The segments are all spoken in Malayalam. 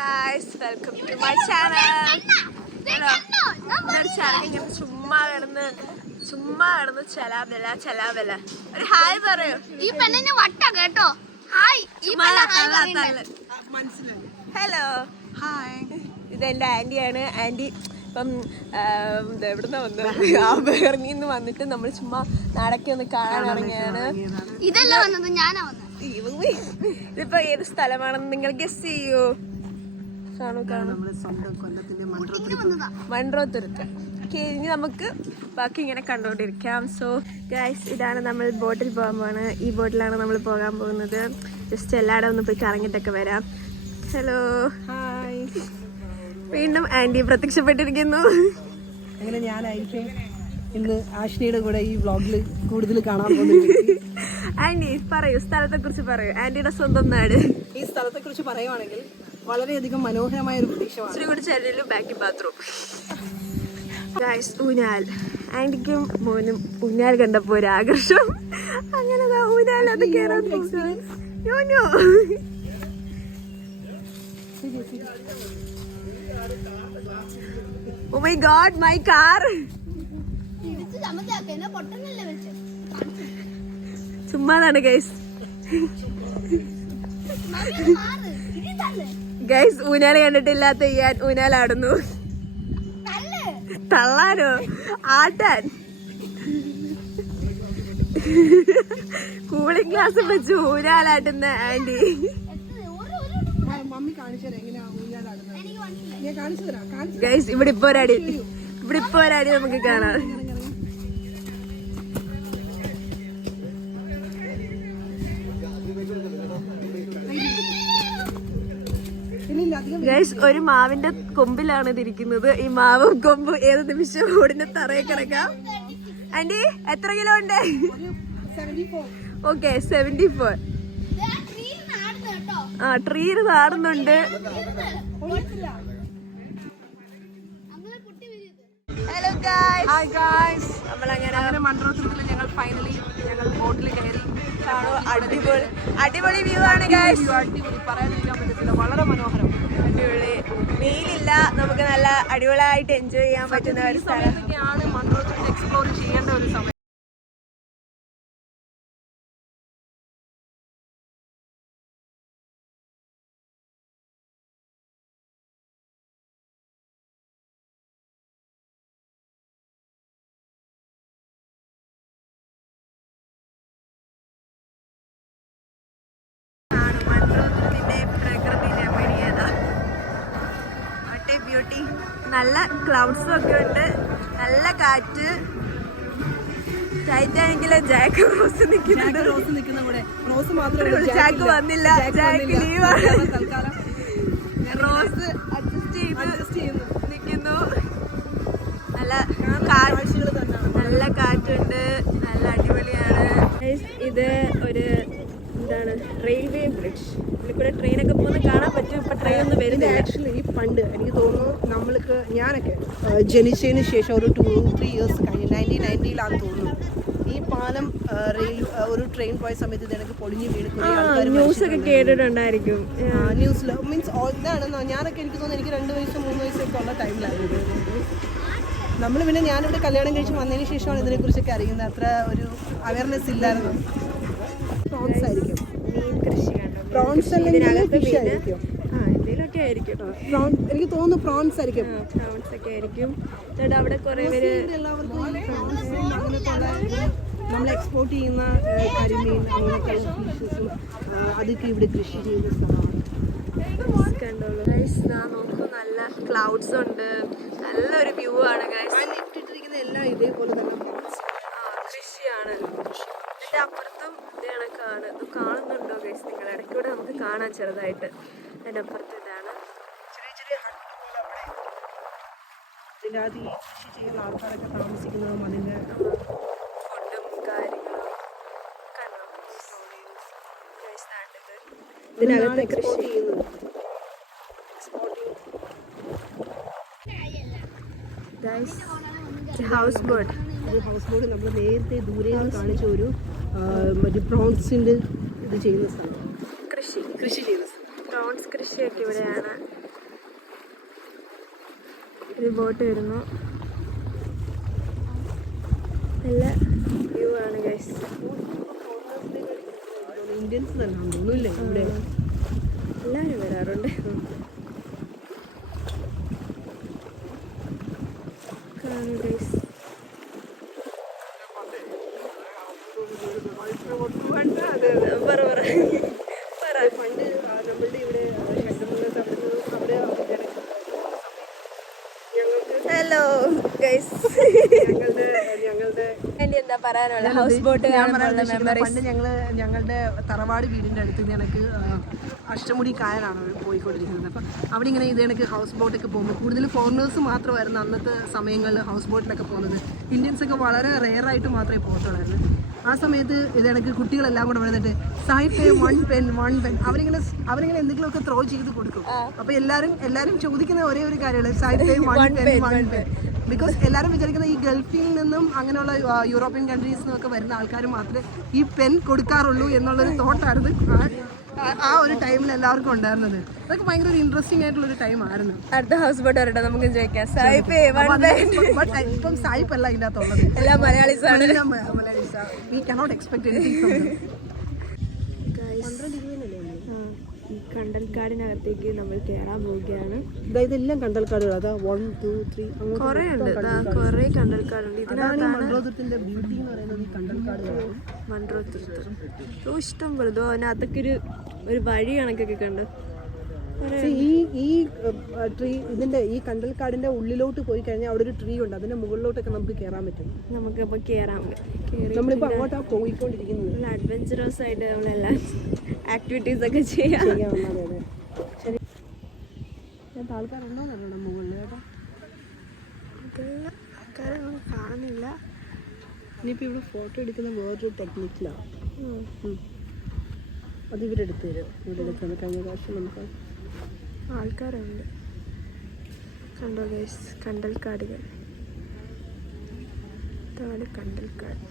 guys, welcome to my channel. Hello. നമ്മുടെ ചാനൽ ഇങ്ങനെ ചുമ്മാ കിടന്ന് ചലാബല ഒരു ഹായ് പറയൂ. ഈ പെണ്ണിന് വട്ട കേട്ടോ. ഹായ്. ഈ ഹലോ ഹായ്. ഇതെന്റെ ആന്റിയാണ്. ആന്റി ഇപ്പം എവിടുന്ന വന്നത്? ഇറങ്ങിന്ന് വന്നിട്ട് നമ്മൾ ചുമ്മാ നാടൊക്കെ ഒന്ന് കാണാൻ ഇറങ്ങിയാണ്. ഇതല്ല വന്നത്, ഞാനാ വന്നത്. ഇതിപ്പോ ഏത് സ്ഥലമാണെന്ന് നിങ്ങൾ ഗസ് ചെയ്യൂ. മൺട്രോത്തുരുത്ത്. ഇനി നമുക്ക് ബാക്കി ഇങ്ങനെ കണ്ടോണ്ടിരിക്കാം. സോ ഗൈസ്, ഇതാണ് നമ്മൾ ബോട്ടിൽ പോകാൻ പോവാണ്. ഈ ബോട്ടിലാണ് നമ്മൾ പോകാൻ പോകുന്നത്. ജസ്റ്റ് എല്ലായിടും ഒന്ന് പോയി കറങ്ങിട്ടൊക്കെ വരാം. Hello hi. വീണ്ടും ആന്റി പ്രത്യക്ഷപ്പെട്ടിരിക്കുന്നു. അങ്ങനെ ഞാനായിരിക്കും ഇന്ന് ആഷ്നിയുടെ കൂടെ ഈ വ്ളോഗിൽ കൂടുതൽ കാണാൻ പോകുന്നത്. ആന്റി പറയൂ, സ്ഥലത്തെ കുറിച്ച് പറയൂ. ആന്റിയുടെ സ്വന്തം നാട്. ഈ സ്ഥലത്തെ കുറിച്ച് പറയുവാണെങ്കിൽ വളരെയധികം മനോഹരമായ ഒരു പ്രദേശമാണ്. ശ്രീകുടി ചരലിലും ബാക്കി ബാത്റൂം. ഗൈസ്, ഊഞ്ഞാൽ. ആന്റിക്കും മോനും ഊഞ്ഞാൽ കണ്ടപ്പോ ഒരു ആകർഷം. അങ്ങനെ ഊഞ്ഞാൽ അത് കേറാൻ യോ. Oh my god, my car. ചുമ്മാതാണ് ഗൈസ്. ഗൈസ്, ഊഞ്ഞാല് കണ്ടിട്ടില്ലാത്ത ഞാൻ ഊഞ്ഞാലാടുന്നു. തള്ളാനോ? ആട്ടാൻ. കൂളിംഗ് ഗ്ലാസ് വെച്ച് ഊഞ്ഞാലാട്ടുന്ന ആന്റി. ഗൈസ്, ഇവിടെ ഇപ്പൊ ഒരടി നമുക്ക് കാണാം. ഗൈസ്, ഒരു മാവിന്റെ കൊമ്പിലാണ് ഇതിരിക്കുന്നത്. ഈ മാവും കൊമ്പും ഏത് നിമിഷം ഓടിന്റെ തറയെ കിടക്കാം. ആന്റി എത്ര കിലോ ഉണ്ട്? ഓക്കെ, 74. ആ, ട്രീ നാടുന്നുണ്ട്. Hello guys. Hi guys. നമ്മളങ്ങനെ മൺട്രോത്തുരുത്തിൽ ഞങ്ങൾ ഫൈനലി ബോട്ടിൽ കയറി. അടിപൊളി വ്യൂ ആണ് ഗൈസ്. അടിപൊളി, പറയാതിരിക്കാൻ പറ്റത്തില്ല. വളരെ മനോഹരം. അടിപൊളി. വെയിലില്ല, നമുക്ക് നല്ല അടിപൊളിയായിട്ട് എൻജോയ് ചെയ്യാൻ പറ്റുന്ന ഒരു സ്ഥലം. മൺട്രോത്തുരുത്ത് എക്സ്പ്ലോർ ചെയ്യേണ്ട ഒരു സമയം. ബ്യൂട്ടി. നല്ല ക്ലൗഡ്സും ഒക്കെ ഉണ്ട്, നല്ല കാറ്റ്. ടൈറ്റാനിക്കിലെ ജാക്ക് റോസ് നിൽക്കുന്നുണ്ട്. ജാക്ക് വന്നില്ല, ജാക്ക് ലീവാണ്. റോസ് അഡ്ജസ്റ്റ് ചെയ്ത് നിൽക്കുന്നു. നല്ല കാറ്റുണ്ട്, നല്ല അടിപൊളിയാണ്. ഇത് ഒരു എന്താണ്, റെയിൽവേ ബ്രിഡ്ജ്. ഇതിൽക്കൂടെ ട്രെയിനൊക്കെ പോകുന്ന കാണാൻ പറ്റും. ഇപ്പൊ ട്രെയിൻ ഒന്നും വരുന്നില്ല. ആക്ച്വലി ഈ പണ്ട് എനിക്ക് തോന്നുന്നു ഞാനൊക്കെ ജനിച്ചതിന് ശേഷം ഒരു 2-3 ഇയേഴ്സ് കഴിഞ്ഞ് 1990 തോന്നുന്നു ഈ പാലം ഒരു ട്രെയിൻ പോയ സമയത്ത് ഇതിനൊക്കെ പൊളിഞ്ഞു വീണ് ന്യൂസ് ഒക്കെ കേട്ടിട്ടുണ്ടായിരിക്കും. ന്യൂസിൽ മീൻസ് ഇതാണ്. ഞാനൊക്കെ എനിക്ക് തോന്നുന്നു എനിക്ക് 2 വയസ്സ് 3 വയസ്സൊക്കെ ഉള്ള ടൈമിലായിരുന്നു. നമ്മൾ പിന്നെ ഞാനിവിടെ കല്യാണം കഴിച്ച് വന്നതിന് ശേഷമാണ് ഇതിനെക്കുറിച്ചൊക്കെ അറിയുന്നത്. അത്ര ഒരു അവയർനെസ് ഇല്ലായിരുന്നു. പ്രോൺസ് ആയിരിക്കും, മീൻ കൃഷി കണ്ടോ? പ്രോൺസ് ഫിഷ് ആയിരിക്കും. എന്തെങ്കിലുമൊക്കെ ആയിരിക്കും കേട്ടോ. എനിക്ക് തോന്നുന്നു പ്രോൺസ് ആയിരിക്കും. പ്രോൺസ് ഒക്കെ ആയിരിക്കും. എന്നിട്ട് അവിടെ കുറെ പേര് എല്ലാവർക്കും നമ്മൾ എക്സ്പോർട്ട് ചെയ്യുന്ന കരിമീൻ അങ്ങനെയൊക്കെയുള്ള ഫിഷസും അതൊക്കെ ഇവിടെ കൃഷി ചെയ്യുന്ന സ്ഥലമാണ്. കണ്ടോളൂ ഗൈസ്, നോക്കൂ, നല്ല ക്ലൗഡ്സ് ഉണ്ട്, നല്ലൊരു വ്യൂ ആണ് ഗൈസ്. ഇട്ടിരിക്കുന്ന എല്ലാം ഇതേപോലെ തന്നെ കൃഷിയാണ്. എന്നിട്ട് അപ്പുറത്തും ഇത് കണക്കാണ്. ഇത് കാണുന്നുണ്ടോ ഗൈസ് നിങ്ങൾ? ഇടയ്ക്കൂടെ നമുക്ക് കാണാൻ ചെറുതായിട്ട്. അതിൻ്റെ അപ്പുറത്ത് ഇതാണ് ചെറിയ ചെറിയ ഹട്ട് പോലെ അവിടെ. ഇതിൻ്റെ അത് ഈ കൃഷി ചെയ്യുന്ന ആൾക്കാരൊക്കെ താമസിക്കുന്നതും അതിൻ്റെ ഫുഡും കാര്യങ്ങളും കണ്ടോ. ഇതിനകത്ത് കൃഷി ചെയ്യുന്നത് ഹൗസ് ബോട്ട്. നമ്മൾ നേരത്തെ ദൂരെ കാണിച്ച ഒരു മറ്റേ പ്രോൺസിൻ്റെ ഇത് ചെയ്യുന്ന സ്ഥലം, കൃഷി ചെയ്യുന്ന സ്ഥലം. പ്രോൺസ് കൃഷിയൊക്കെ ഇവിടെയാണ്. ഒരു ബോട്ട് വരുന്നു. നല്ല വ്യൂ ആണ് ഗൈസ്. ഇന്ത്യൻസ് തന്നെ തോന്നുന്നില്ലേ ഇവിടെ എല്ലാവരും വരാറുണ്ട്. കാണു ഗൈസ്. പണ്ട് നമ്മളുടെ ഇവിടെ അവിടെ ഹലോ ഗൈസ്. ഞങ്ങളുടെ എന്താ പറയാനുള്ള ഹൗസ് ബോട്ട് പണ്ട് ഞങ്ങളുടെ തറവാട് വീടിൻ്റെ അടുത്ത് ഇത് കണക്ക് അഷ്ടമുടി കായലാണ് പോയിക്കൊണ്ടിരിക്കുന്നത്. അപ്പം അവിടെ ഇങ്ങനെ ഇത് കണക്ക് ഹൗസ് ബോട്ടൊക്കെ പോകുമ്പോൾ കൂടുതൽ ഫോറിനേഴ്സ് മാത്രമായിരുന്നു അന്നത്തെ സമയങ്ങളിൽ ഹൗസ് ബോട്ടിലൊക്കെ പോകുന്നത്. ഇന്ത്യൻസൊക്കെ വളരെ റെയറായിട്ട് മാത്രമേ പോകത്തുള്ളായിരുന്നു. ആ സമയത്ത് ഇത് കണക്ക് കുട്ടികളെല്ലാം കൂടെ വന്നിട്ട് സായിപ്പ് 1 പെൻ അവരിങ്ങനെ എന്തെങ്കിലുമൊക്കെ ത്രോ ചെയ്ത് കൊടുക്കും. അപ്പോൾ എല്ലാവരും ചോദിക്കുന്ന ഒരേ ഒരു കാര്യമാണ് സായിപ്പ് 1 പെൻ. ബിക്കോസ് എല്ലാവരും വിചാരിക്കുന്ന ഈ ഗൾഫിൽ നിന്നും അങ്ങനെയുള്ള യൂറോപ്യൻ കൺട്രീസിൽ നിന്നൊക്കെ വരുന്ന ആൾക്കാർ മാത്രമേ ഈ പെൻ കൊടുക്കാറുള്ളൂ എന്നുള്ളൊരു തോട്ടായിരുന്നു ആ ഒരു ടൈമിൽ എല്ലാവർക്കും ഉണ്ടായിരുന്നത്. അതൊക്കെ ഭയങ്കര ഒരു ഇൻട്രസ്റ്റിംഗ് ആയിട്ടുള്ളൊരു ടൈം ആയിരുന്നു. അടുത്ത ഹൗസ് ബോട്ട് വരട്ടെ, നമുക്ക് ചോദിക്കാം. സായിപ്പേ ഇപ്പം സായിപ്പ് അല്ല ഇതിൻ്റെ അകത്തുള്ളത്, എല്ലാ മലയാളീസാണ്. We cannot expect anything. ഈ കണ്ടൽക്കാടിനകത്തേക്ക് നമ്മൾ കയറാൻ പോവുകയാണ്. ഇതെല്ലാം കണ്ടൽക്കാടുകൾ. അതാ 1, 2, 3 കുറേ ഉണ്ട്, കുറേ കണ്ടൽക്കാടുണ്ട്. ഇതിനകത്താണ് മൺട്രോത്തുരുത്തിന്റെ ബ്യൂട്ടി എന്ന് പറയുന്നത് ഈ കണ്ടൽക്കാടുകളാണ്. മൺട്രോത്തുരുത്ത് ഇഷ്ടം പോലെ അതിനകത്തൊക്കെ ഒരു വഴി കണക്കൊക്കെ കണ്ട്. ഈ ട്രീ ഈ കണ്ടൽക്കാടിന്റെ ഉള്ളിലോട്ട് പോയി കഴിഞ്ഞാൽ അവിടെ ഒരു ട്രീ ഉണ്ട്. അതിന്റെ മുകളിലോട്ടൊക്കെ നമുക്ക് കയറാൻ പറ്റും. നമുക്കപ്പോൾ കയറാം. നമ്മളിപ്പോ അങ്ങോട്ടാ പോയിക്കൊണ്ടിരിക്കുന്നത്. നല്ല അഡ്വഞ്ചറസ് ആയിട്ട് നമ്മളെല്ലാം ആക്ടിവിറ്റീസ് ഒക്കെ ചെയ്യാം. ശരി, ആൾക്കാരുണ്ടോ മുകളിൽ കേട്ടോ. ആൾക്കാരൊന്നും കാണുന്നില്ല. ഇനിയിപ്പോൾ ഇവിടെ ഫോട്ടോ എടുക്കുന്ന വേറൊരു ടെക്നിക്കിലാണ്. അത് ഇവരെടുത്ത് തരും. ഇവരെടുക്കുന്നത് കഴിഞ്ഞ പ്രാവശ്യം നമുക്ക് ആൾക്കാരുണ്ട്. കണ്ടോ ഗൈസ്, കണ്ടൽക്കാടുകൾ. ഇതാണ് കണ്ടൽക്കാട്.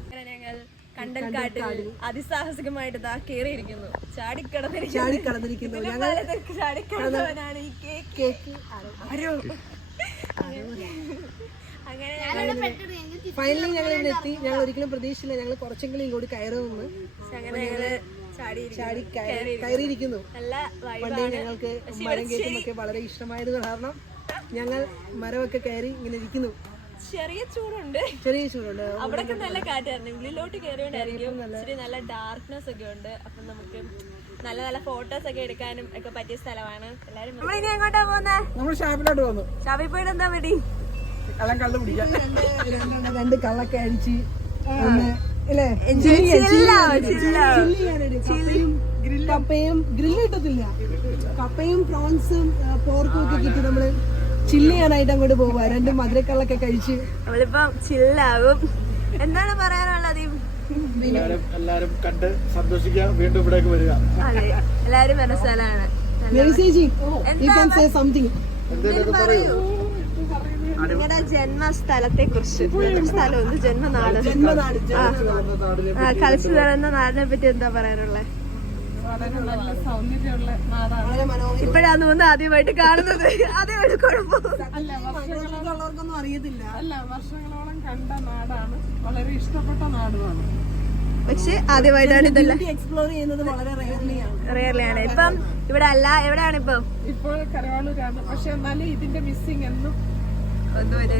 അങ്ങനെ ഞങ്ങൾ കണ്ടൽക്കാട്ടിൽ അതിസാഹസികമായിട്ട് കയറിയിരിക്കുന്നു. ചാടിക്കടന്നിരിക്കുന്നു. ചാടിക്കടന്നവനാണ് ഈ കേക്ക്. അങ്ങനെ ഫൈനലി ഞങ്ങൾ ഇവിടെ എത്തി. ഞങ്ങൾ ഒരിക്കലും പ്രതീക്ഷിച്ചില്ല ഞങ്ങൾ കുറച്ചെങ്കിലും ഇങ്ങോട്ട് കയറുമെന്ന്. ചാടി കയറിയിരിക്കുന്നു. പണ്ട് ഞങ്ങൾക്ക് മരം കയറ്റുമൊക്കെ വളരെ ഇഷ്ടമായത് കാരണം ഞങ്ങൾ മരമൊക്കെ കയറി ഇങ്ങനെ ഇരിക്കുന്നു. ചെറിയ ചൂടുണ്ട്. അവിടൊക്കെ നല്ല കാറ്റായിരുന്നു. ഉള്ളിലോട്ട് കയറിയോണ്ടായിരിക്കും ഇച്ചിരി നല്ല ഡാർക്ക്നെസ് ഒക്കെ ഉണ്ട്. അപ്പം നമുക്ക് നല്ല നല്ല ഫോട്ടോസ് ഒക്കെ എടുക്കാനും ഒക്കെ പറ്റിയ സ്ഥലമാണ്. എല്ലാരും നമ്മളിനി എങ്ങോട്ടാ പോകുന്നത്? നമ്മൾ ഷാപ്പിലോട്ട് പോകുന്നു. ഷാപ്പിൽ പോയിട്ട് എന്താ പറ്റി? രണ്ട് കള്ളൊക്കെ അടിച്ച് കപ്പയും ഗ്രില്ല് കിട്ടത്തില്ല. കപ്പയും പ്രോൺസും പോർക്കും ഒക്കെ കിട്ടി നമ്മള് ചില്ല് ചെയ്യാനായിട്ട് അങ്ങോട്ട് പോവുക. 2 മധുരക്കള്ളൊക്കെ കഴിച്ച് നമ്മളിപ്പം ചില്ലാകും. എന്താണ് പറയാനുള്ളത്? എല്ലാരും കണ്ട് സന്തോഷിക്കുക, വീണ്ടും ഇവിടേക്ക് വരിക. അതെ, എല്ലാരും മനസ്സിലാണ്. നിങ്ങളുടെ ജന്മസ്ഥലത്തെ കുറിച്ച്, സ്ഥലം ജന്മനാട്, കളിച്ചു തരുന്ന നാടിനെ പറ്റി എന്താ പറയാനുള്ളത്? ഇപ്പോഴാണ് തോന്നുന്നു ആദ്യമായിട്ട് കാണുന്നത്. ആദ്യമായിട്ട് കുഴപ്പമുള്ളവർക്കൊന്നും അറിയത്തില്ല. അല്ല, വർഷങ്ങളോളം കണ്ട നാടാണ്, വളരെ ഇഷ്ടപ്പെട്ട നാടുമാണ്. പക്ഷെ ആദ്യമായിട്ടാണ് ഇതെല്ലാം എക്സ്പ്ലോർ ചെയ്യുന്നത്. വളരെ റെയർലിയാണ്. ഇപ്പം ഇവിടെ അല്ല, എവിടെയാണ് ഇപ്പം? ഇപ്പോൾ കരവാളൂരാണ്. പക്ഷെ എന്നാലും ഇതിന്റെ മിസ്സിങ് എന്നും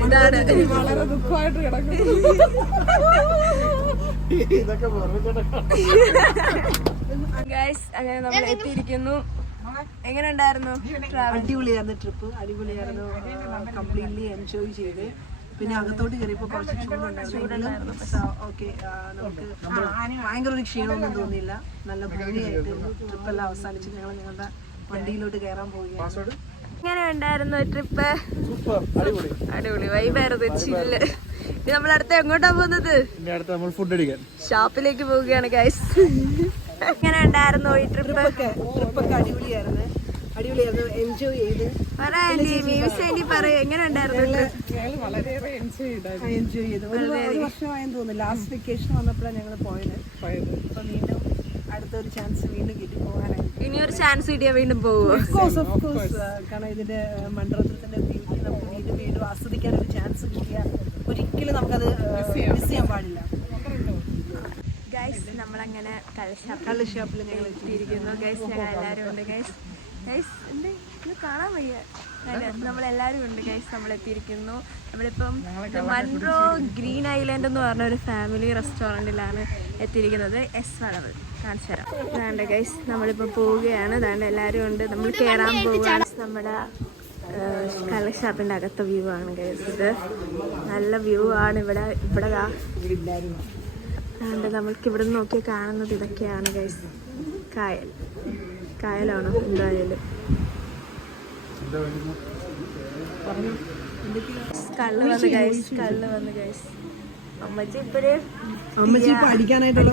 ഇതാണ് വളരെ ദുഃഖമായിട്ട് കിടക്കുന്നു. ഇതൊക്കെ ഗൈസ്, അങ്ങനെ നമ്മൾ എത്തിയിരിക്കുന്നു. എങ്ങനെ ഉണ്ടായിരുന്നു? അടിപൊളിയായിരുന്നു ട്രിപ്പ്. അടിപൊളിയായിരുന്നു. കംപ്ലീറ്റ്ലി എൻജോയ് ചെയ്ത്. പിന്നെ അകത്തോട്ട് കയറിയപ്പോൾ കുറച്ച് ചൂടുണ്ടായിരുന്നു. ഓക്കെ, നമുക്ക് ഭയങ്കര ഒരു ക്ഷീണമൊന്നും തോന്നിയില്ല. നല്ല ഭംഗിയായിട്ട് ട്രിപ്പെല്ലാം അവസാനിച്ച് ഞങ്ങൾ ഞങ്ങളുടെ വണ്ടിയിലോട്ട് കയറാൻ പോവുകയാണ്. എങ്ങനെ ഉണ്ടായിരുന്നു ട്രിപ്പ്? അടിപൊളി വൈബായിരുന്നു. ചില്ല്. ഇനി നമ്മൾ അടുത്ത എങ്ങോട്ടാ പോകുന്നത്? ഫുഡ് അടിക്കാൻ ഷോപ്പിലേക്ക് പോവുകയാണ് ഗൈസ്. എങ്ങനെ ഉണ്ടായിരുന്നു ഈ ട്രിപ്പൊക്കെ? അടിപൊളിയായിരുന്നു. എൻജോയ് ചെയ്ത്. എങ്ങനെ ഉണ്ടായിരുന്നു? വളരെയേറെ എൻജോയ് ചെയ്തു. ഒരു വർഷമായെന്ന് തോന്നുന്നു. ലാസ്റ്റ് വെക്കേഷൻ വന്നപ്പോഴാണ് ഞങ്ങൾ പോയത്. അപ്പൊ വീണ്ടും അടുത്ത അടുത്ത ഒരു ചാൻസ് വീണ്ടും കിട്ടി പോകാനായിട്ട്. ഇനി ഒരു ചാൻസ് കിട്ടിയാൽ വീണ്ടും പോവുമോ? Of course. കാരണം ഇതിന്റെ മണ്ഡലത്തിന്റെ ബ്യൂട്ടി നമുക്ക് വീണ്ടും വീണ്ടും ആസ്വദിക്കാൻ ഒരു ചാൻസ് കിട്ടിയാൽ ഒരിക്കലും നമുക്കത് മിസ് ചെയ്യാൻ പാടില്ല. ഗൈസ് നമ്മളങ്ങനെ കള്ള് ഷോപ്പിൽ ഞങ്ങൾ എത്തിയിരിക്കുന്നു. ഗൈസ് ഞങ്ങൾ എല്ലാവരും ഉണ്ട്. ഗൈസ് എന്ത് ഇത് കാണാൻ വയ്യ. നമ്മളെല്ലാവരും ഉണ്ട് ഗൈസ്. നമ്മളെത്തിയിരിക്കുന്നു. നമ്മളിപ്പം മൺട്രോ ഗ്രീൻ ഐലൻഡ് എന്ന് പറഞ്ഞ ഒരു ഫാമിലി റെസ്റ്റോറൻറ്റിലാണ് എത്തിയിരിക്കുന്നത്. എസ് വളവ് കാണിച്ചു തരാം. അതാണ്ട് ഗൈസ് നമ്മളിപ്പോൾ പോവുകയാണ്. അതാണ്ട് എല്ലാവരും ഉണ്ട്. നമ്മൾ കയറാൻ പോവുകയാണ്. നമ്മുടെ കള്ള് ഷാപ്പിൻ്റെ അകത്തെ വ്യൂ ആണ് ഗൈസ്. ഇത് നല്ല വ്യൂ ആണ്. ഇവിടെ അതുകൊണ്ട് നമ്മൾക്ക് ഇവിടെ നിന്ന് നോക്കി കാണുന്നത് ഇതൊക്കെയാണ് ഗൈസ്. കായലാണോ എന്തായാലും. കള്ള് വന്ന് ഗൈസ്. അമ്മച്ചി ഇപ്പോഴേ പഠിക്കാനായിട്ടുള്ള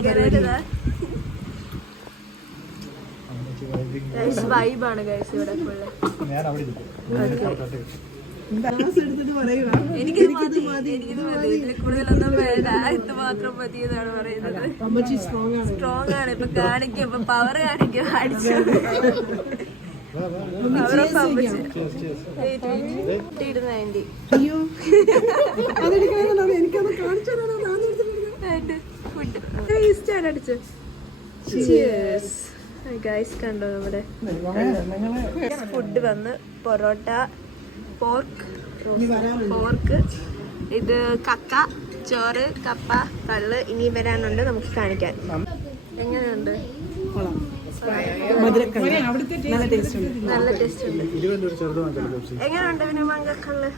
വൈബാണ് ഗൈസ് ഇവിടെ ഫുള്ള്. ഞാൻ അവിടെ ഇരിക്കും. എടുത്തിട്ട് പറയുക എനിക്കിത് മതി. ഇതിൽ കൂടുതലൊന്നും വേണ്ട. ഇത് മാത്രം മതി എന്നാണ് പറയുന്നത്. അമ്മച്ചി സ്ട്രോങ് ആണ്. ഇപ്പൊ കാണിക്കും. ഇപ്പൊ പവർ കാണിക്കും. അടിച്ചു ആന്റി. അയ്യോ അതെനിക്കാണ് എനിക്കത് കാണിച്ചു ഫുഡ് അടിച്ചു. ഗൈസ് കണ്ടോ നമ്മുടെ ഫുഡ് വന്ന് പൊറോട്ട, പോർക്ക്, ഇത് കക്ക, ചോറ്, കപ്പ, കള്ള് ഇനി വരാനുണ്ട്. നമുക്ക് കാണിക്കാൻ. എങ്ങനെയുണ്ട്? നല്ല ടേസ്റ്റ് ഉണ്ട്. എങ്ങനെയുണ്ട് പിന്നെ മങ്കക്കള്ള്?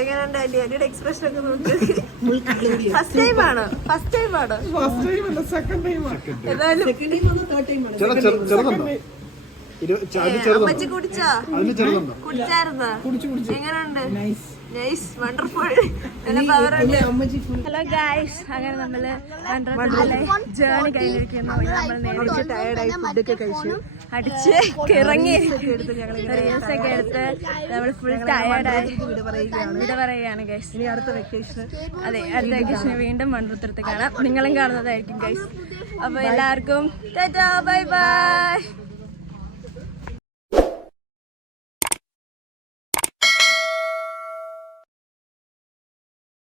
എങ്ങനെയുണ്ട് ആന്റി? ആന്റിയുടെ എക്സ്പ്രഷൻ ഒക്കെ നോക്ക്. ഫസ്റ്റ് ടൈം ആണോ? ഏതായാലും അമ്മച്ചി കുടിച്ചോ? കുടിച്ചായിരുന്നോ? എങ്ങനെയുണ്ട്? Nice, wonderful. ഹലോ ഗൈസ്, അങ്ങനെ നമ്മള് ജേർണി കഴിഞ്ഞിരിക്കുന്നു. നമ്മൾ നേരിട്ട് ടയർഡായി ഫുഡൊക്കെ കഴിച്ചു അടിച്ച് ഇറങ്ങി റീൽസൊക്കെ എടുത്ത് നമ്മൾ ഫുൾ ടയർഡായി വിട പറയുകയാണ് ഗൈസ്. ഇനി അടുത്ത വെക്കേഷൻ അതെ, അടുത്ത വെക്കേഷന് വീണ്ടും മൺട്രോത്തുരുത്ത് കാണാം. നിങ്ങളും കാണുന്നതായിരിക്കും ഗൈസ്. അപ്പൊ എല്ലാവർക്കും ടാറ്റാ, ബൈ ബൈ.